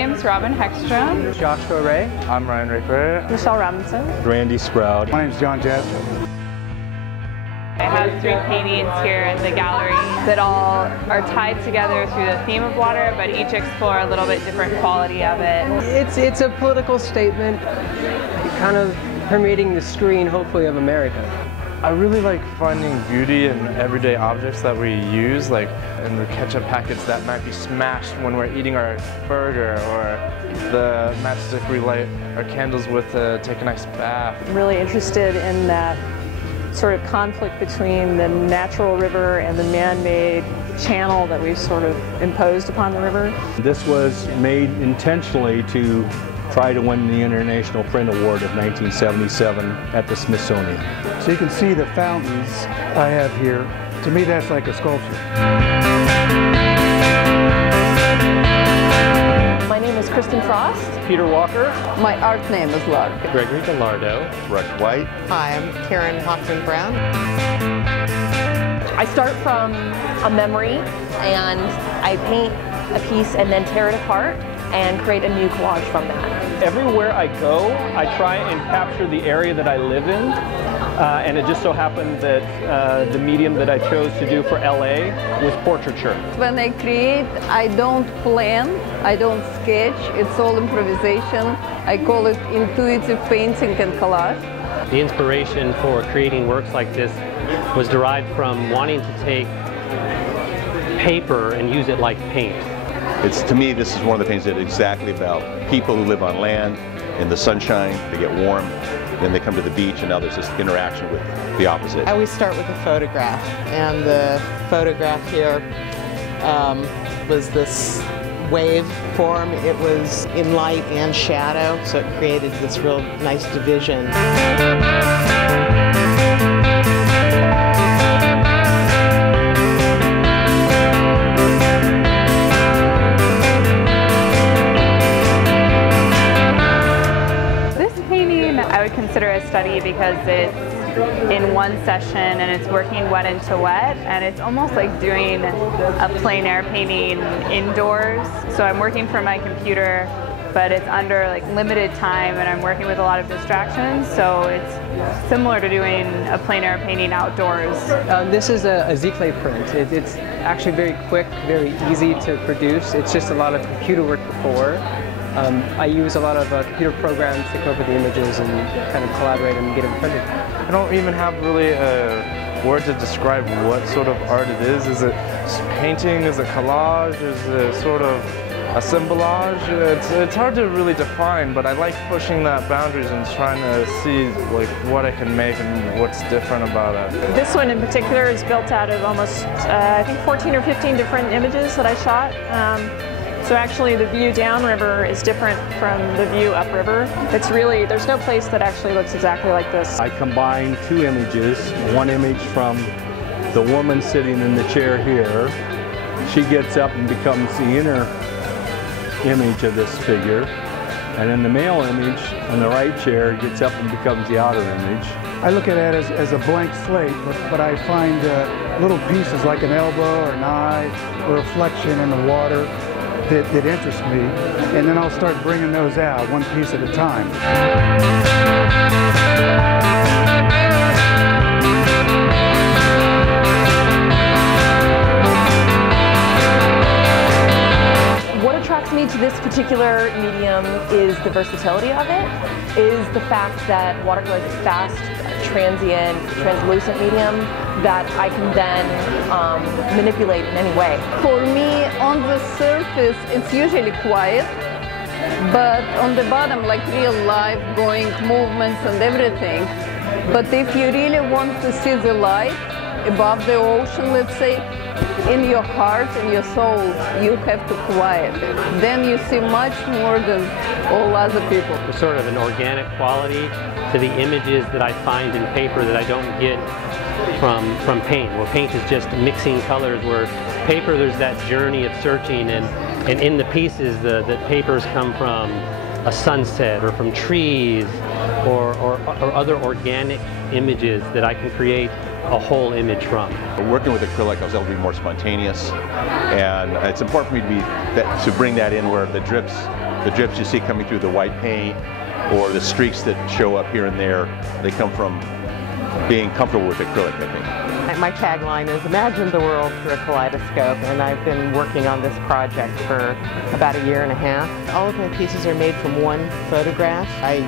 name's Robin Heckstrom. Joshua Ray. I'm Ryan Raper. Michelle Robinson. Randy Sprout. My name's John Jasper. I have 3 paintings here in the gallery that all are tied together through the theme of water, but each explore a little bit different quality of it. It's a political statement, kind of permeating the screen, hopefully, of America. I really like finding beauty in everyday objects that we use, like in the ketchup packets that might be smashed when we're eating our burger, or the matchstick we light our candles with to take a nice bath. I'm really interested in that sort of conflict between the natural river and the man-made channel that we've sort of imposed upon the river. This was made intentionally to try to win the International Print Award of 1977 at the Smithsonian. So you can see the fountains I have here. To me, that's like a sculpture. My name is Kristen Frost. Peter Walker. My art name is Lark. Gregory Gallardo. Rex White. Hi, I'm Karen Hoffman Brown. I start from a memory and I paint a piece and then tear it apart and create a new collage from that. Everywhere I go, I try and capture the area that I live in. And it just so happened that the medium that I chose to do for LA was portraiture. When I create, I don't plan, I don't sketch, it's all improvisation. I call it intuitive painting and collage. The inspiration for creating works like this was derived from wanting to take paper and use it like paint. To me, this is one of the paintings that is exactly about people who live on land in the sunshine, they get warm, then they come to the beach, and now there's this interaction with the opposite. I always start with a photograph, and the photograph here was this wave form. It was in light and shadow, so it created this real nice division. I would consider a study because it's in one session and it's working wet into wet, and it's almost like doing a plein air painting indoors. So I'm working from my computer, but it's under like limited time and I'm working with a lot of distractions, so it's similar to doing a plein air painting outdoors. This is a Z-clay print. It's actually very quick, very easy to produce. It's just a lot of computer work before. I use a lot of computer programs to cover the images and kind of collaborate and get them printed. I don't even have really a word to describe what sort of art it is. Is it painting? Is it collage? Is it sort of assemblage? It's hard to really define, but I like pushing that boundaries and trying to see like what I can make and what's different about it. This one in particular is built out of almost, I think 14 or 15 different images that I shot. So actually the view downriver is different from the view upriver. It's really, there's no place that actually looks exactly like this. I combined 2 images, one image from the woman sitting in the chair here. She gets up and becomes the inner image of this figure. And then the male image in the right chair gets up and becomes the outer image. I look at it as a blank slate, but I find little pieces like an elbow or an eye or reflection in the water that interest me, and then I'll start bringing those out one piece at a time. What attracts me to this particular medium is the versatility of it, is the fact that watercolor is a fast, transient, translucent medium that I can then manipulate in any way. For me, on the surface, it's usually quiet, but on the bottom, like real life, going movements and everything. But if you really want to see the light above the ocean, let's say, in your heart and your soul, you have to quiet it. Then you see much more than all other people. There's sort of an organic quality to the images that I find in paper that I don't get from paint. Well, paint is just mixing colors, where paper there's that journey of searching, and in the pieces the papers come from a sunset or from trees or other organic images that I can create a whole image from. Working with acrylic, I was able to be more spontaneous, and it's important for me to bring that in where the drips The drips you see coming through the white paint or the streaks that show up here and there, they come from being comfortable with acrylic, I think. My tagline is imagine the world through a kaleidoscope, and I've been working on this project for about a year and a half. All of my pieces are made from one photograph. I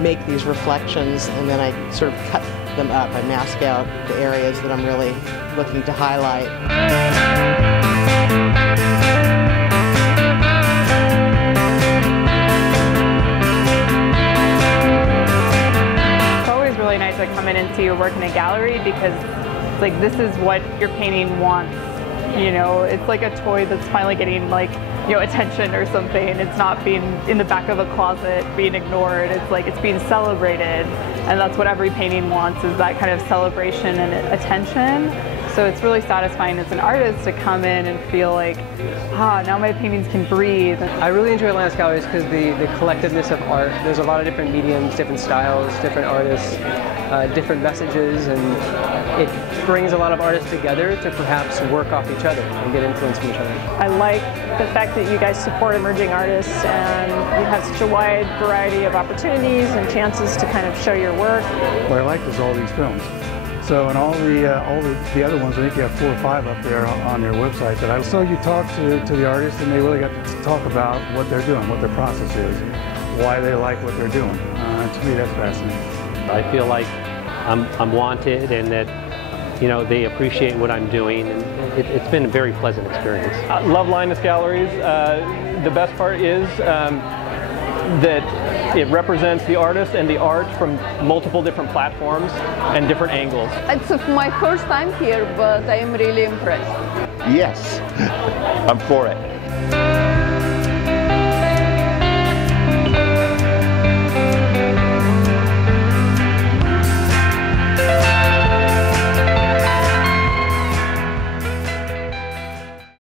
make these reflections and then I sort of cut them up. I mask out the areas that I'm really looking to highlight. Really nice to come in and see your work in a gallery because like this is what your painting wants. You know, it's like a toy that's finally getting like, you know, attention or something. It's not being in the back of a closet being ignored. It's like it's being celebrated, and that's what every painting wants, is that kind of celebration and attention. So it's really satisfying as an artist to come in and feel like, now my paintings can breathe. I really enjoy Atlantis galleries because the collectiveness of art. There's a lot of different mediums, different styles, different artists, different messages, and it brings a lot of artists together to perhaps work off each other and get influence from each other. I like the fact that you guys support emerging artists and you have such a wide variety of opportunities and chances to kind of show your work. What I like is all these films. So, and all the other ones, I think you have 4 or 5 up there on your website. So you talk to the artists, and they really got to talk about what they're doing, what their process is, why they like what they're doing. To me, that's fascinating. I feel like I'm wanted, and that, you know, they appreciate what I'm doing, and it's been a very pleasant experience. I love Linus Galleries. The best part is that it represents the artist and the art from multiple different platforms and different angles. It's my first time here, but I am really impressed. Yes, I'm for it.